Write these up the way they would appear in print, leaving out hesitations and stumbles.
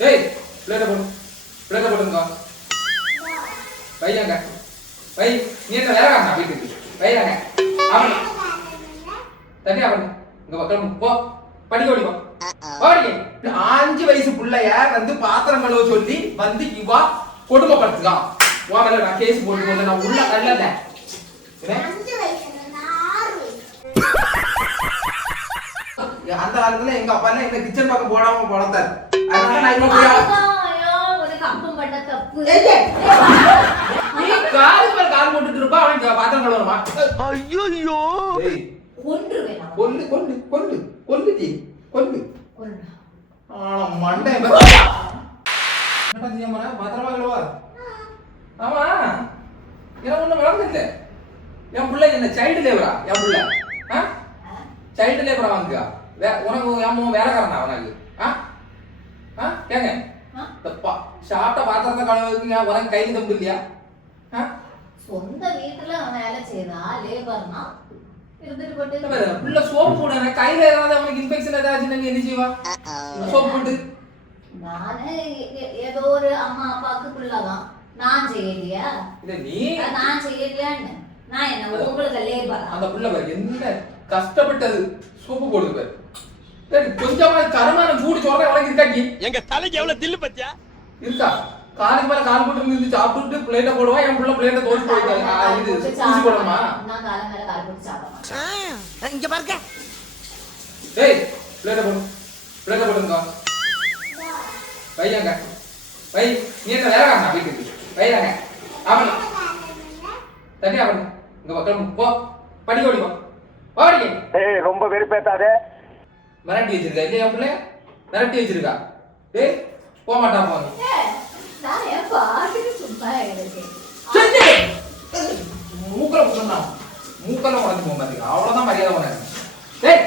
டேய் பிளேட்ட போடு. பிளேட்ட போடுங்க. வையாங்க. வை. நீ என்ன வேலை காரணா வீட்டுக்கு? வையாங்க. அவன். தண்ணி அவன். இங்க மக்கள் போ. படிக்க ஓடி போ. ஓடி. 5 வயசு புள்ளைய வந்து பாத்திரம் கழுவ சொல்லி வந்து இவா கொடுமைப்படுத்துறான். வா மேல நான் கேஸ் போட்டு நான் உள்ள கல்லல. 5 வயசுல நான் 6 வயசு. அந்த காலத்துல எங்க அப்பா எல்லாம் இந்த கிச்சன் பக்கம் போடாம வளர்த்தாரு. அதனால நான் இவ்வளவு போய் நீ கால் மேல கால் போட்டுட்டு இருப்பா அவன் பாத்திரம் கழுவணுமா? ஐயோ டேய் கொன்றுவேனா? கொல்லு கொல்லு கொல்லு கொல்லுடி கொல்லு. கொல்றா. ஆனா மண்டை என்னடா செய்யமா பாத்திரமா கழுவா? ஆமா எனக்கு ஒண்ணும் விளக்கம் இல்ல. என் பிள்ளை என்ன சைல்டு லேபரா? என் பிள்ளை சைல்டு லேபரா வாங்குங்க. உனக்கு என் வேலைக்காரனா உனக்கு? கேங்க சாப்பிட்ட பாத்திரத்தை கழுவுறதுக்கு உனக்கு கையில் தம்பு இல்லையா? சொந்த வீட்டுல வேலை செய்யறா லேபர்னா இருந்துட்டு போட்டு புள்ள சோப்பு போடுற கையில ஏதாவது அவனுக்கு இன்ஃபெக்ஷன் ஏதாச்சும் என்ன செய்வா? சோப்பு போட்டு நானே ஏதோ ஒரு அம்மா அப்பாவுக்கு பிள்ளைதான் நான் செய்யலையா? இல்ல நீ நான் செய்யலையான்னு நான் என்ன உங்களுக்கு லேபர் அந்த புள்ள பாரு என்ன கஷ்டப்பட்டது சோப்பு போடுது பாரு. கொஞ்சமா கருமான சூடு சோற உனக்கு இருக்காக்கி எங்க தலைக்கு எவ்வளவு தில்லு பத்தியா இருக்கா? காலுக்கு மேல கால் போட்டு இருந்து சாப்பிட்டு பிளேட்ட போடுவா. என் புள்ள பிளேட்ட தோச்சு போடுவாங்க. இது ஊசி போடணுமா? நான் கால மேல கால் போட்டு சாப்பிட மாட்டேன். இங்க பாருங்க. டேய் பிளேட்ட போடு. பிளேட்ட போடுங்க. வையாங்க. வை. நீ என்ன வேலை காரணா வீட்டுக்கு? வையாங்க. அவன். தண்ணி அவன். இங்க மக்கள் போ. படிக்க ஓடி போ. ஓடி. ஏய் ரொம்ப வெறுப்பேத்தாதே. மிரட்டி வச்சிருக்கா இல்லையா என் பிள்ளைய? மிரட்டி வச்சிருக்கா. டேய் போக மாட்டான் போங்க. நான் என் பாட்டுக்கு சும்மா இருக்கேன். மூக்கல சொன்னா மூக்கல உடஞ்சு போக மாட்டேங்க. அவ்வளவுதான் மரியாதை பண்ண. டேய்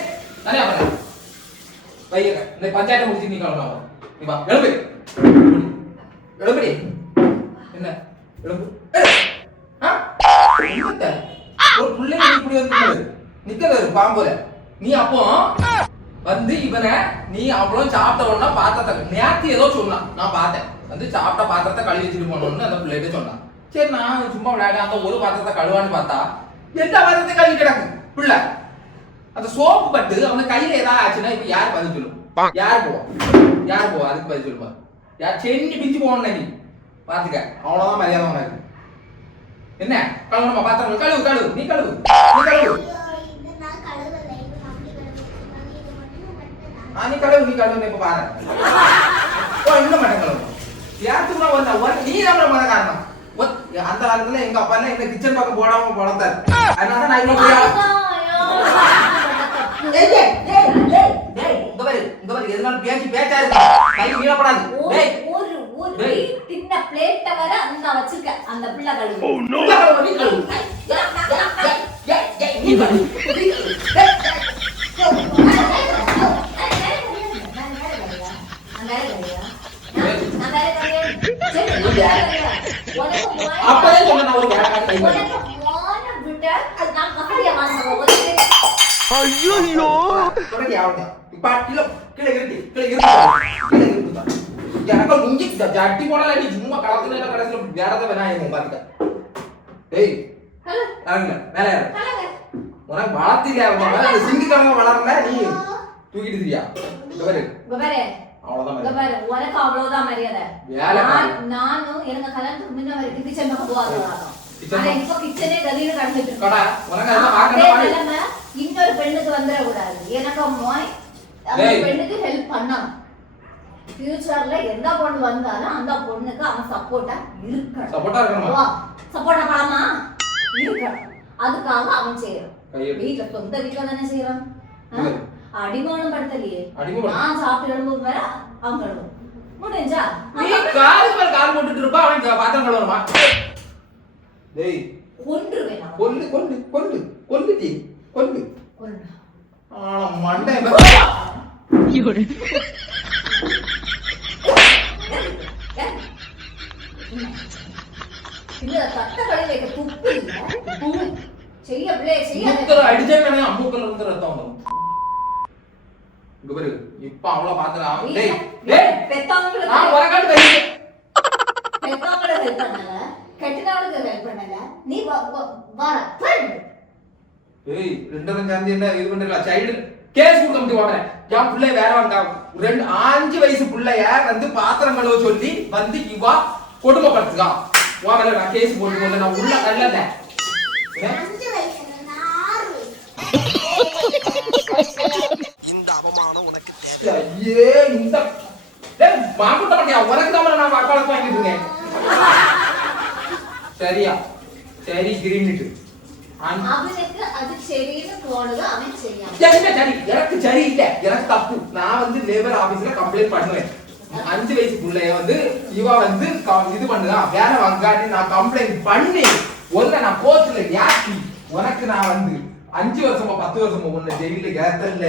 தனியா பண்ண. வையங்க இந்த பஞ்சாயத்தை முடிச்சு நீ கிளம்பலாம். நீ வா எழுப்பு. எழுப்புடி. என்ன எழுப்பு. ஒரு பிள்ளைங்க இப்படி வந்து நிக்கிறது பாம்போல. நீ அப்போ வந்து இவனை நீ அவ்வளவு சாப்பிட்ட உடனே பாத்திரத்தை நேர்த்தி ஏதோ சொன்னான். நான் பார்த்தேன் வந்து சாப்பிட்ட பாத்திரத்தை கழுவி வச்சுட்டு போனோம்னு அந்த பிள்ளைகிட்ட சொன்னான். சரி நான் சும்மா விளையாட அந்த ஒரு பாத்திரத்தை கழுவான்னு பார்த்தா எந்த பாத்திரத்தை கழுவி கிடக்கு பிள்ளை. அந்த சோப்பு பட்டு அவன் கையில ஏதாவது ஆச்சுன்னா இப்ப யார் பதில் சொல்லும்? யார் போவா? யார் போவா? அதுக்கு பதில் சொல்லுவா. யார் செஞ்சு பிஞ்சு போகணும் நீ பாத்துக்க. அவ்வளவுதான் மரியாதை உனக்கு. என்ன கழுவணுமா பாத்திரம்? கழுவு கழுவு. நீ கழுவு. நீ கழுவு. நீ கழுவு. நீ கழுவு. இப்ப பாரு இன்னும் மாட்டேன் கழுவு. யாருக்குமா வந்த நீ தான் மத காரணம். அந்த காலத்துல எங்க அப்பா எல்லாம் இந்த கிச்சன் பக்கம் போடாம வளர்த்தாரு. அதனால நான் இவ்வளவு பேச்சா இருக்கு. கை மீளப்படாது. ஒரு சின்ன பிளேட்ட வர அந்த வச்சிருக்க அந்த பிள்ளை கழுவு. நீ கழுவு. அப்பவே சொன்ன ஒரு ஐயோ இப்ப கீழே கீழே இருக்கு. கீழே இருக்கு. எனக்கு முஞ்சி ஜட்டி போடல. நீ சும்மா கலத்துல கடைசியில வேறத வேணாம் பாத்துக்க. டேய் மேல உனக்கு வளர்த்தில சிங்கி கிழமை வளரல நீ தூக்கிட்டு திரியா? உனக்கு அவ்வளவுதான் மரியாதை. நானும் எனக்கு கல்யாணத்துக்கு முன்ன வரைக்கும் கிச்சன் பக்கம் போகாத. இப்ப கிச்சனே கதியில கடந்துட்டு இன்னொரு பெண்ணுக்கு வந்துட கூடாது. எனக்கு பெண்ணுக்கு ஹெல்ப் பண்ணணும். ஃபியூச்சர்ல எந்த பொண்ணு வந்தாலும் அந்த பொண்ணுக்கு அவன் சப்போர்ட்டா இருக்கணும். சப்போர்ட்டா படமா இருக்கணும். அதுக்காக அவன் செய்யறான். வீட்டுல சொந்த வீட்டுல தானே செய்யறான். அடிமானம் படுத்தலையே. நான் சாப்பிட்டு எழும்போது வேற அவன் கழுவும். முடிஞ்சா நீ காலுக்கு மேல கால் போட்டுட்டு இருப்பா அவன் பாத்திரம் கழுவணுமா? டேய் கொன்றுவேனா? கொல்லு கொல்லு கொல்லு கொல்லுடி கொல்லு. மண்டை இந்த தட்ட கடையில வைக்க துப்பு இல்ல. செய்ய பிள்ளை செய்ய அடிச்சா அம்புக்கல்ல இருந்து ரத்தம் வந்துடும். இங்க பாரு இப்ப அவ்வளவு பாத்துறான். வீட்ல- டேய் டேய் பெத்தவங்களுக்கு நான் வரகாட்டு கை பெத்தவங்களுக்கு help பண்ணல, கெட்டினவளுக்கு help பண்ணல. நீ வர friend. ஏய் ரெண்டரை சாந்தி என்ன இது பண்றல சைல்டு கேஸ் கொடுக்க முடியும் வாங்குறேன். என் புள்ள வேற வந்தா 5 வயசு புள்ளைய வந்து பாத்திரம் கழுவ சொல்லி வந்து இவா கொடுமைப்படுத்துதா. வாங்கல நான் கேஸ் போட்டு நான் உள்ள கல்லல. 5 வயசுல இருந்து 6 வயசு. இந்த அவமானம் உனக்கு ஐயே இந்த டேய் மாக்குட்ட பண்ணியா உனக்கு தான் நான் வாக்காளத்து வாங்கிட்டு இருக்கேன். சரியா சரி கிரீன்ட்டு அவனுக்கு அது சரின்னு தோணுது, அவன் செய்யாம. சரி எனக்கு சரி இல்ல எனக்கு தப்பு. நான் வந்து லேபர் ஆபீஸ்ல கம்ப்ளைண்ட் பண்ணுவேன். 5 வயசு புள்ளைய வந்து இவ வந்து இது பண்ணுதா வேலை வாங்காட்டி நான் கம்ப்ளைண்ட் பண்ணி ஒருல நான் கோர்ட்ல யாக்கி உனக்கு நான் வந்து 5 வருஷமா 10 வருஷமா உன்னை ஜெயில கேட்டல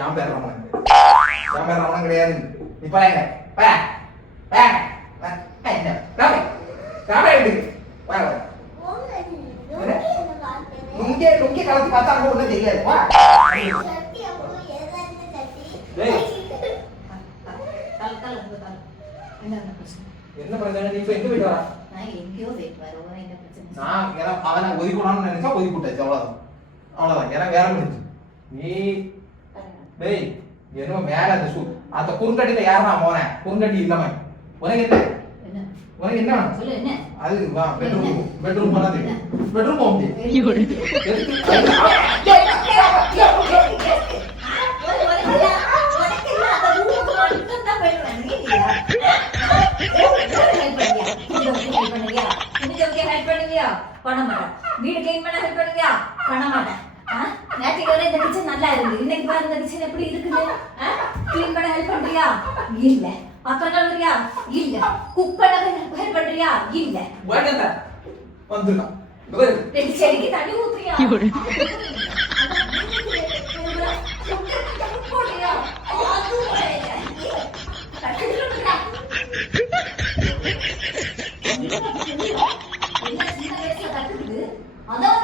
என் பேர் ரமணன் கிடையாது. நீ பாருங்க என்ன நுங்கே கலத்தி பார்த்தா ஒண்ணும் தெரியாது. சட்டி அப்போ எதற்கு சட்டி? டேய். தல என்ன பிரச்சனை? என்ன பிரச்சனை? நீ இப்ப எங்க போயிட்டு வர? நான் எங்கேயோ போயிட்டு வரேன். உனக்கு என்ன பிரச்சனை? நான் அவனை ஒதுக்கணும்னு நினைச்சா ஒதுக்கிட்டாச்சு அவ்வளவுதான் எனக்கு வேற முடிஞ்சு. நீ டேய் என்ன மேல அந்த அந்த குறுங்கட்டில யாரா போனேன் குறுங்கட்டி இல்லாம உனக்கு என்ன என்ன? உனக்கு என்ன வேணும்? சொல்லு என்ன? அது வா பெட்ரூம் போனா தெரியும். பெட்ரூம் போக முடியும். வீடு கிளீன் பண்ண ஹெல்ப் பண்ணுவியா? பண்ண மாட்டேன். நேற்றுக்கு வரை இந்த கிச்சன் நல்லா இருந்து, இன்னைக்கு பாரு இந்த கிச்சன் எப்படி இருக்குது? கிளீன் பண்ண ஹெல்ப் பண்றியா? இல்ல. பாத்திரம் கழுவுறியா? இல்ல. குக் பண்ண ஹெல்ப் பண்றியா? இல்ல. வேண்டாம் வந்துடலாம். 2 செடிக்கு தண்ணி ஊத்துறியா? அதான்